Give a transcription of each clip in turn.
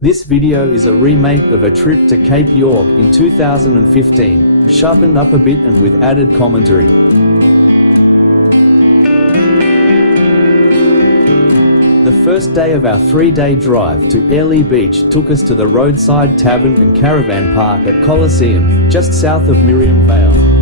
This video is a remake of a trip to Cape York in 2015, sharpened up a bit and with added commentary. The first day of our 3-day drive to Airlie Beach took us to the roadside tavern and caravan park at Coliseum, just south of Miriam Vale.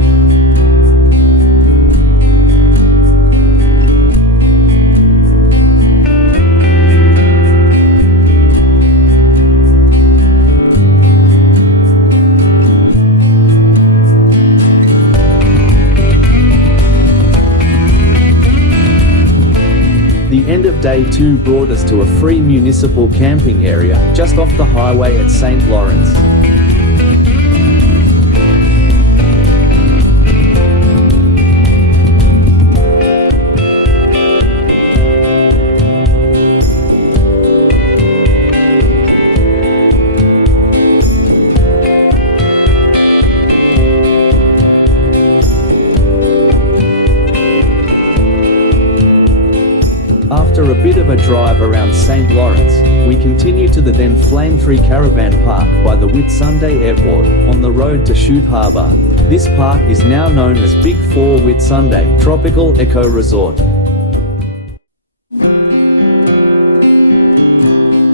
The end of day 2 brought us to a free municipal camping area just off the highway at St. Lawrence. After a bit of a drive around St. Lawrence, we continue to the then flame-free caravan park by the Whitsunday Airport, on the road to Shute Harbour. This park is now known as Big 4 Whitsunday Tropical Eco Resort.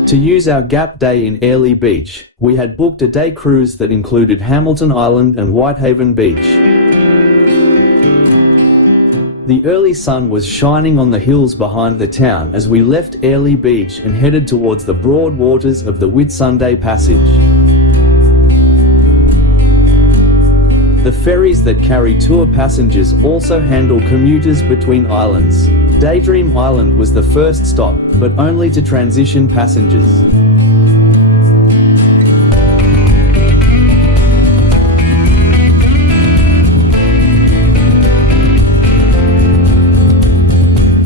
To use our gap day in Airlie Beach, we had booked a day cruise that included Hamilton Island and Whitehaven Beach. The early sun was shining on the hills behind the town as we left Airlie Beach and headed towards the broad waters of the Whitsunday Passage. The ferries that carry tour passengers also handle commuters between islands. Daydream Island was the first stop, but only to transition passengers.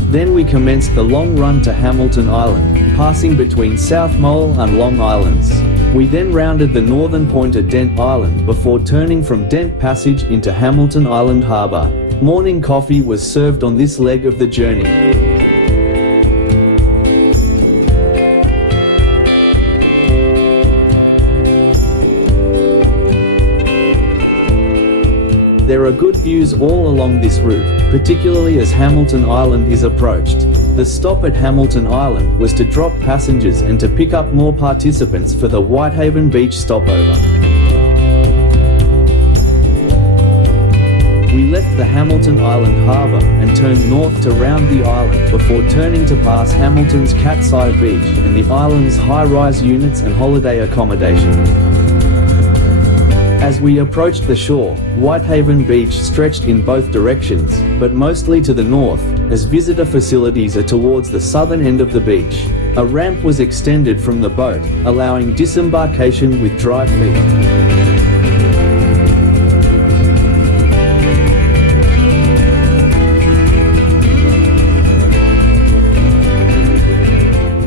Then we commenced the long run to Hamilton Island, passing between South Mole and Long Islands. We then rounded the northern point at Dent Island before turning from Dent Passage into Hamilton Island Harbour. Morning coffee was served on this leg of the journey. There are good views all along this route, particularly as Hamilton Island is approached. The stop at Hamilton Island was to drop passengers and to pick up more participants for the Whitehaven Beach stopover. We left the Hamilton Island harbour and turned north to round the island before turning to pass Hamilton's Cat's Eye Beach and the island's high-rise units and holiday accommodation. As we approached the shore, Whitehaven Beach stretched in both directions, but mostly to the north, as visitor facilities are towards the southern end of the beach. A ramp was extended from the boat, allowing disembarkation with dry feet.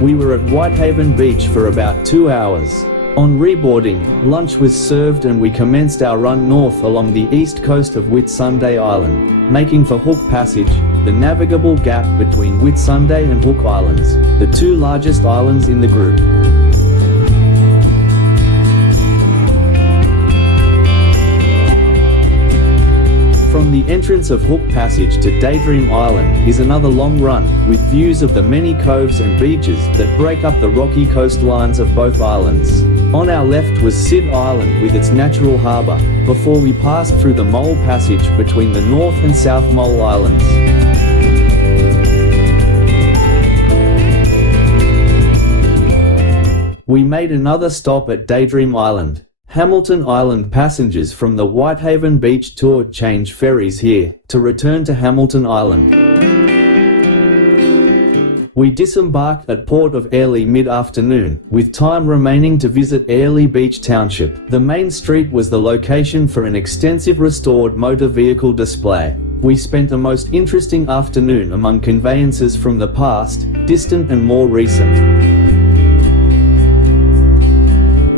We were at Whitehaven Beach for about 2 hours. On reboarding, lunch was served and we commenced our run north along the east coast of Whitsunday Island, making for Hook Passage, the navigable gap between Whitsunday and Hook Islands, the two largest islands in the group. From the entrance of Hook Passage to Daydream Island is another long run, with views of the many coves and beaches that break up the rocky coastlines of both islands. On our left was Sid Island with its natural harbour, before we passed through the Mole Passage between the North and South Mole Islands. We made another stop at Daydream Island. Hamilton Island passengers from the Whitehaven Beach tour change ferries here, to return to Hamilton Island. We disembarked at Port of Airlie mid-afternoon, with time remaining to visit Airlie Beach Township. The main street was the location for an extensive restored motor vehicle display. We spent a most interesting afternoon among conveyances from the past, distant and more recent.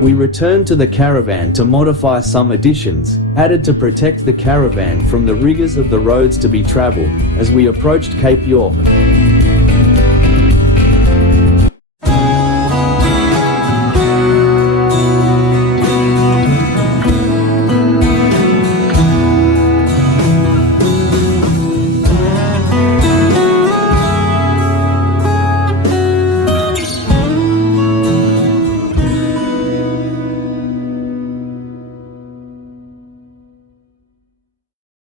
We returned to the caravan to modify some additions, added to protect the caravan from the rigours of the roads to be travelled, as we approached Cape York.